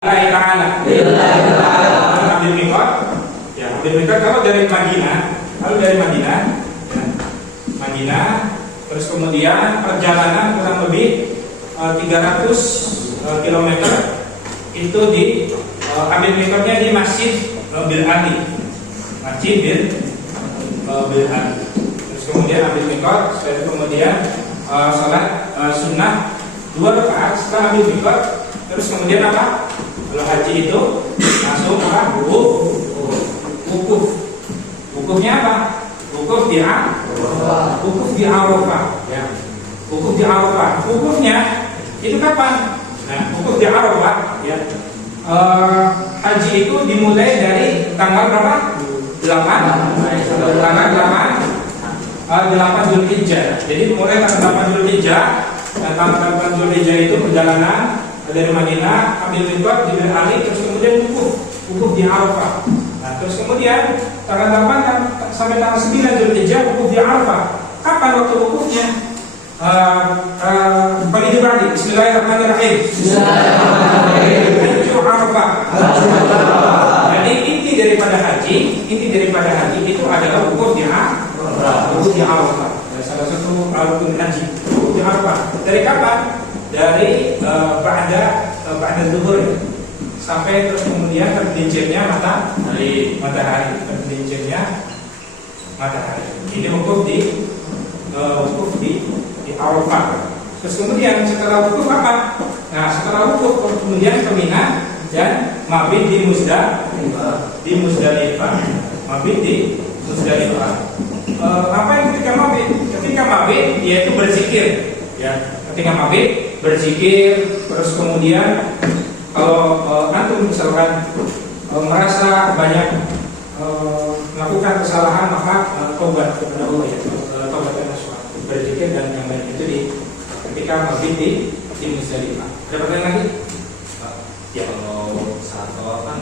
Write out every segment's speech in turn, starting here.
Lillahi ta'ala. Ambil mikot. Ya, ambil mikot kalau dari Madinah, Madinah, terus kemudian perjalanan kurang lebih 300 km itu ambil mikotnya di Masjid Bil Ali. Masjid Bil Ali. Terus kemudian ambil mikot, kemudian salat sunnah 2 rakaat setelah ambil mikot. Terus kemudian apa? Kalau haji itu langsung apa? Wukuf. Wukufnya apa? Wukuf di Arafah. Ya. Wukuf di Arafah. Wukufnya itu kapan? Nah, wukuf di Arafah. Ya. Haji itu dimulai dari tanggal berapa? 8 Zulhijjah. Jadi mulai tanggal 8 Zulhijjah. Tanggal 8 Zulhijjah itu perjalanan dari Madinah, ambil mikot di Bil Ali, terus kemudian wukuf di Arafah. Nah, terus kemudian tanggal 8 sampai tanggal 9 Zulhijjah wukuf di Arafah. Kapan waktu wukufnya? Bagi dibagi. Bismillahirrahmanirrahim. Hajju Arafah. Jadi inti daripada haji itu adalah wukuf di Arafah. Salah satu rukun haji, wukuf di Arafah. Dari kapan? Dari ba'da zuhur sampai terus kemudian tergelincirnya matahari, tergelincirnya matahari. Ini wukuf di Arafah. Terus kemudian setelah wukuf apa? Nah, setelah wukuf kemudian ke Mina dan mabit di Muzdalifah. Mabit di Muzdalifah. Apa yang ketika mabit? Ketika mabit yaitu berzikir, ya. Ketika mabit berzikir, terus kemudian kalau antum misalkan merasa banyak melakukan kesalahan, maka taubat kepada Allah, ya, taubat dan nasuha, berzikir dan yang lain itu ketika mabit di Muzdalifah. Ada pertanyaan lagi? Ya, kalau saat tawaf kan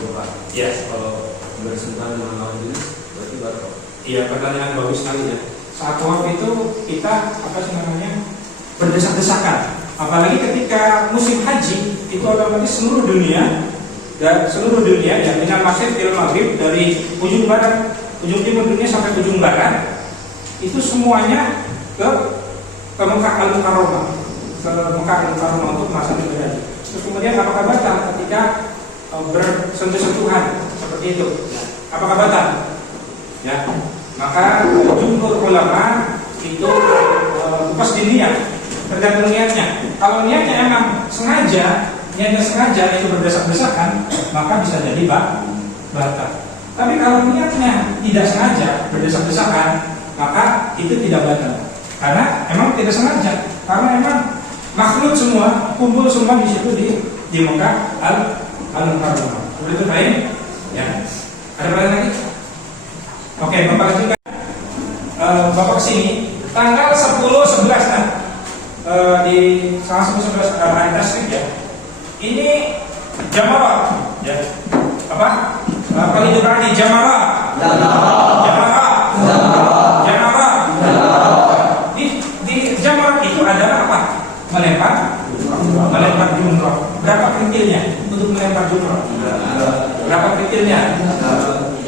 berdoa. Ya, kalau bersentuhan dengan lawan jenis berarti baru. Iya, pertanyaan bagus sekali ya. Saat tawaf itu kita berdesak-desakan. Apalagi ketika musim haji itu otomatis seluruh dunia ya, minal masyriq ila maghrib, dari ujung barat, ujung timur dunia sampai ujung barat, itu semuanya ke Mekah Al-Mukarramah, untuk masa ibadah. Terus kemudian apakah batal ketika bersentuh-sentuhan seperti itu? Apakah batal? Ya, maka jumhur ulama itu pas diniat, tergantung niatnya. Kalau niatnya emang sengaja itu berdesak-desakan, maka bisa jadi batal. Tapi kalau niatnya tidak sengaja berdesak-desakan, maka itu tidak batal. Karena emang tidak sengaja, karena emang makhluk semua kumpul semua di situ di Mekah Al-Mukarramah. Begitu baik? Ya. Ada pertanyaan lagi? Oke, Bapak lanjutkan. Bapak kesini tanggal 10-11 di salah 10-11 hari tasrik ya. Ini jamarat ya. Apa? Kali berani jamarat. Di jamarat itu adalah apa? Melempar jumroh. Berapa kerikilnya untuk melempar jumroh? Berapa kerikilnya?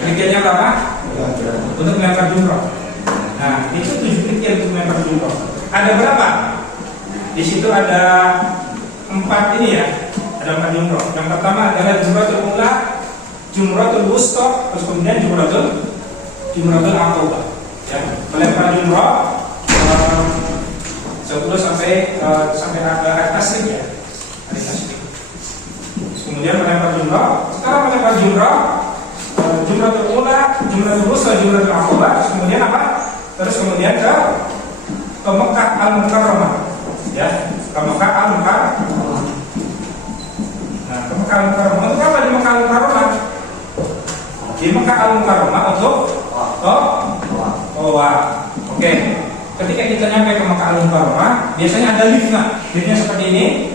Kerikilnya berapa? Untuk melempar jumroh. Nah, itu 7 kerikil untuk melempar jumroh. Ada berapa? Di situ ada 4 ini ya. Ada 4 jumroh. Yang pertama adalah jumratul ula, jumratul wusta, terus kemudian jumratul aqabah. Ya, melempar jumroh 10 sampai tasrik ya. Hari tasrik. Kemudian melempar jumroh. Setelah melempar jumroh, jumratul ula, jumratul wusta, jumratul aqabah, terus kemudian apa? Terus kemudian ke Mekah Al-Mukarramah. Ya, ke Mekah Al-Mukarramah. Nah, ke Mekah Al-Mukarramah. Untuk apa di Mekah Al-Mukarramah? Di Mekah Al-Mukarramah untuk Oke. Ketika kita nyampe ke Mekah Al-Mukarramah, biasanya ada liftnya seperti ini.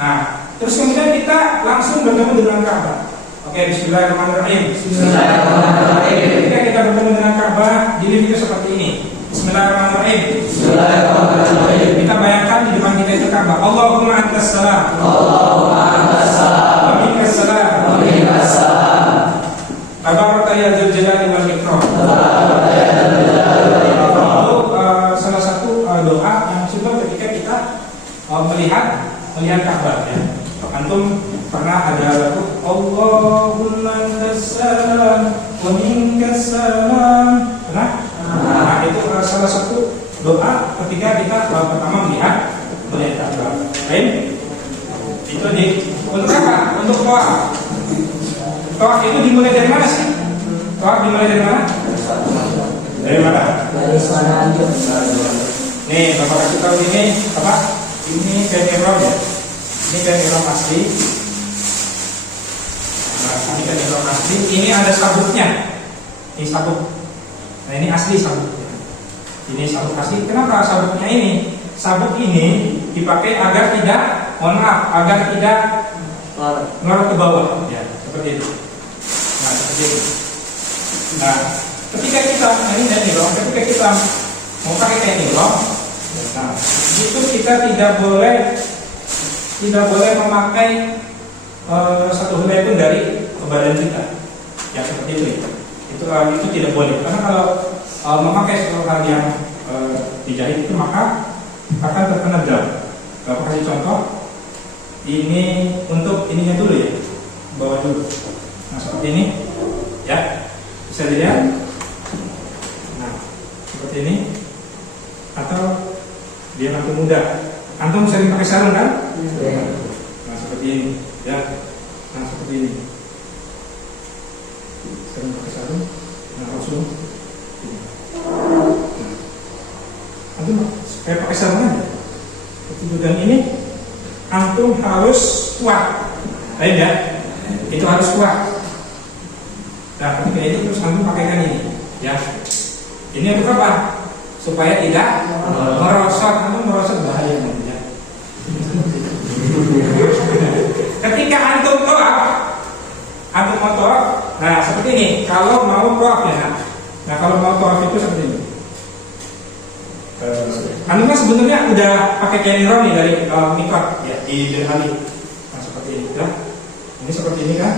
Nah, terus kemudian kita langsung bertemu dengan Ka'bah. Oke, Bismillahirrahmanirrahim. Ketika kita bertemu dengan Ka'bah, di lift itu seperti ini. Bismillahirrahmanirrahim. Kita bayangkan di depan kita itu Ka'bah. Allahumma antas salam. ya. Antum pernah ada lagu Allahumma antassalam wa minkas salam. Pernah? Nah, itu salah satu doa ketika kita pertama melihat Ka'bah. Baik. Itu untuk apa? Untuk toa. Toa itu dimulai dari mana sih? Toa dimulai dari mana? Dari mana? Dari sana aja. Nih, Bapak kasih tahu ini apa? Ini kain ihram ya. Ini kain ihram asli. Nah, ini kain ihram asli. Ini ada sabuknya. Ini sabuk. Nah, ini asli sabuknya. Ini sabuk asli. Kenapa sabuknya ini? Sabuk ini dipakai agar tidak, mohon maaf, agar tidak ngorok ke bawah. Ya, seperti itu. Nah, seperti itu. Nah, ketika kita ketika kita mau pakai kain ihram, nah, itu kita tidak boleh memakai satu helai pun dari badan kita. Ya seperti itu. Itu tidak boleh. Karena kalau memakai satu hal yang dijahit itu maka akan terkena dam. Bapak kasih contoh. Ini untuk ininya dulu ya. Bawa dulu. Nah seperti ini. Ya. Bisa dilihat. Nah seperti ini. Atau dia nanti muda. Antum sering pakai sarung kan? Ya. Nah seperti ini, ya. Nah seperti ini. Sering pakai sarung. Nah langsung. Nah. Antum kayak pakai sarung aja. Dan ini antum harus kuat. Baik ya? Itu harus kuat. Nah ketika itu terus antum pakaikan ini, ya. Ini untuk apa? Supaya tidak merosot, atau merosot bahaya nantinya. Ketika antum mau tawaf, nah seperti ini. Kalau mau tawaf ya, nah kalau mau tawaf itu seperti ini. Antum kan sebenarnya udah pakai kain ihram nih dari mikot ya di Delhi. Nah seperti ini kan? Ini seperti ini kan?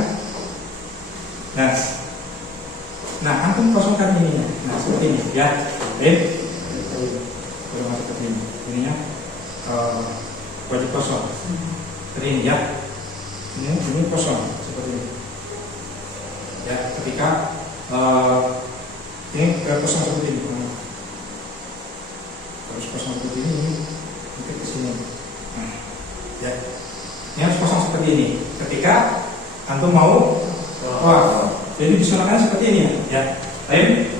Nah antum kosongkan ini. Nah seperti ini ya. Baik. Seperti ini, ininya wajib kosong. Seperti ini ya. Ini kosong seperti ini. Ya, ketika ini kosong seperti ini. Harus kosong seperti ini, nanti ke sini. Nah, ya. Ini harus kosong seperti ini. Ketika antum mau jadi disunahkan seperti ini ya. Baik.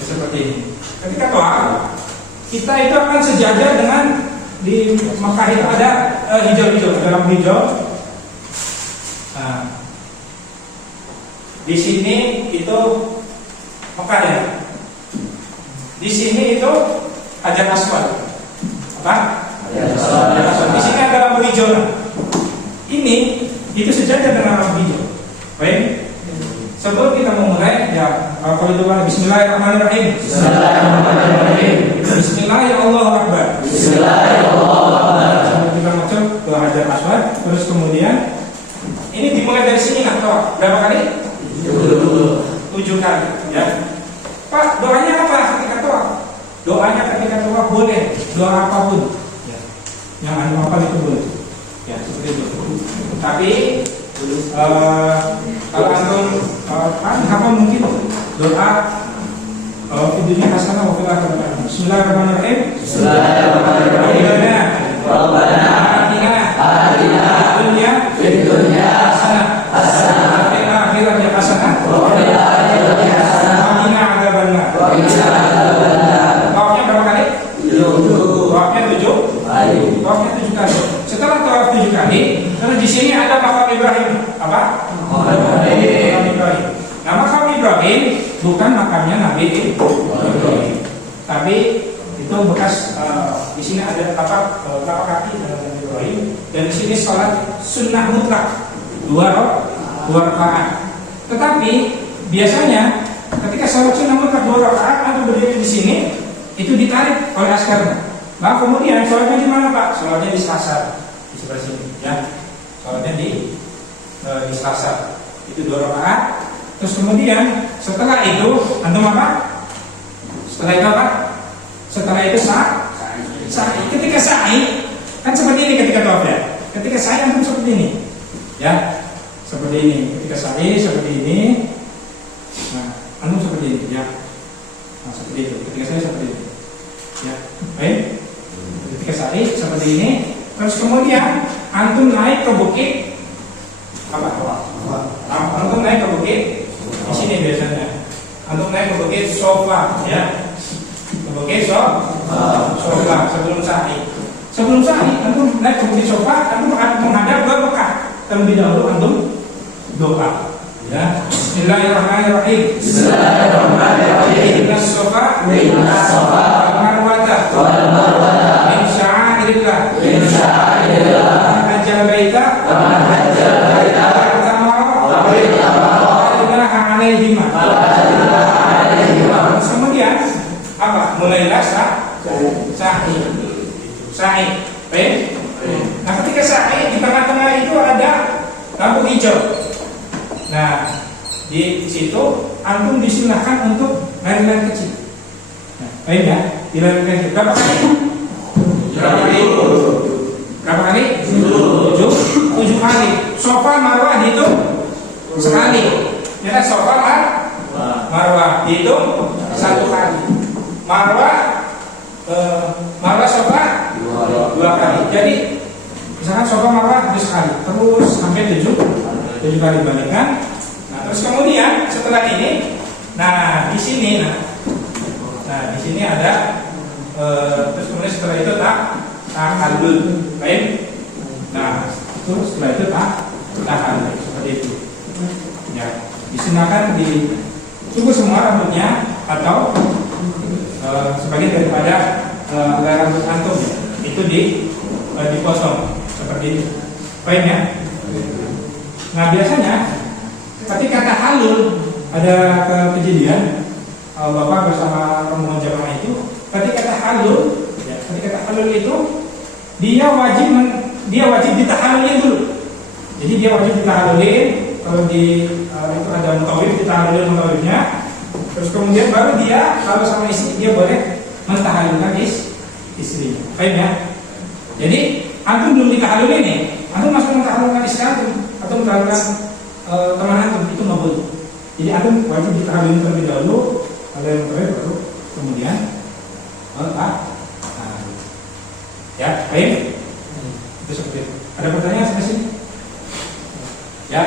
Seperti ini. Ketika kita itu akan sejajar dengan di Mekah itu ada hijau-hijau, ada lampu hijau. Nah, di sini itu Mekah ya. Di sini itu Hajar Aswad. Apa? Hajar Aswad. Di sini ada lampu hijau. Ini itu sejajar dengan lampu hijau. Baik. Sebelum kita memulai, ya kalau itu Bismillahirrahmanirrahim. Bismillahirrahmanirrahim. Bismillahirrahmanirrahim. Bismillahirrahmanirrahim. Sebelum kita masuk ke Hajar Aswad, terus kemudian ini dimulai dari sini atau berapa kali? 7 kali. Ya. Pak, doanya apa ketika tawaf? Doanya ketika tawaf boleh doa apapun. Ya. Yang anda hafal itu boleh. Ya seperti itu. Tapi kalau antum apa mungkin doa videonya hasanah wa fil akhirati. Bismillahirrahmanirrahim. Bismillahirrahmanirrahim. Rabbana atina fid dunya hasanah wa fil akhirati hasanah wa qina adzabannar. Tawafnya berapa kali? 7. Tawafnya 7. Tawafnya 7 kali. Setelah tawaf 7 kali, terus di sini ada makam Ibrahim. Apa? Makam Ibrahim. Nah, makam Ibrahim bukan makamnya Nabi Ibrahim, tapi itu bekas di sini ada tapak kaki Nabi Ibrahim, dan di sini sholat sunnah mutlak 2 rakaat. Tetapi biasanya ketika sholat sunnah mutlak 2 rakaat atau berdiri di sini itu ditarik oleh askarnya. Nah kemudian sholatnya di mana Pak? Sholatnya di Selasar, di sebelah sini, ya. Sholatnya di Selasar. Itu 2 rakaat. Terus kemudian setelah itu antum apa? Setelah itu apa? Setelah itu sa'i. Ketika sa'i kan seperti ini ketika tawaf ya. Ketika sa'i antum seperti ini, ya, seperti ini. Ketika sa'i seperti ini, nah, antum seperti ini, ya, nah, seperti itu. Ketika sa'i seperti ini, ya, baik. Ketika sa'i seperti ini, terus kemudian antum naik ke bukit apa? Antum naik ke bukit di sini biasanya. Antum naik ke bukit sofa, ya, ke bukit sofa sebelum sa'i. Sebelum sa'i, antum naik ke bukit sofa, antum akan menghadap ke Mekah. Terlebih dahulu antum doa. Ya, Bismillahirrahmanirrahim. Bismillahirrahmanirrahim. Inna sofa, Wal marwata, min sya'airillah. Hajjal baita, kemudian apa? Mulailah sa'i. Baik. Nah, ketika sa'i di tengah-tengah itu ada lampu hijau. Nah, di situ antum disilahkan untuk lari-lari kecil. Nah, baik ya? Dilari-lari kecil. Berapa kali? Berapa kali? 7 kali. Sofa marwah dihitung sekali. Ya, sofa marwah dihitung 1 kali. Marwah sofa 2 kali. Jadi misalkan sofa marwah itu sekali, terus sampai 7 kali balikan. Nah, terus kemudian setelah ini, nah di sini, nah di sini ada, terus kemudian setelah itu tahallul, baik. Nah, terus setelah itu tahallul seperti itu. Ya, disunahkan dicukur semua rambutnya atau sebagian daripada rambut antum ya, itu dipotong seperti itu, baik ya. Nah, biasanya ketika tahallul ada kejadian bapak bersama rombongan jamaah itu, ketika tahallul itu dia wajib ditahallulin dulu. Jadi dia wajib ditahallulin. Kalau di itu ada mutawif, ditahallulin mutawifnya. Terus kemudian baru dia kalau sama istri dia boleh mentahallulkan istrinya. Baik ya. Jadi antum belum ditahallulin nih, antum masih mentahallulkan istri antum atau mentahallulkan teman antum, itu nggak boleh. Jadi antum wajib ditahallulin terlebih dahulu oleh mutawif, baru kemudian ya, baik. Itu seperti itu. Ada pertanyaan sampai sini? Ya.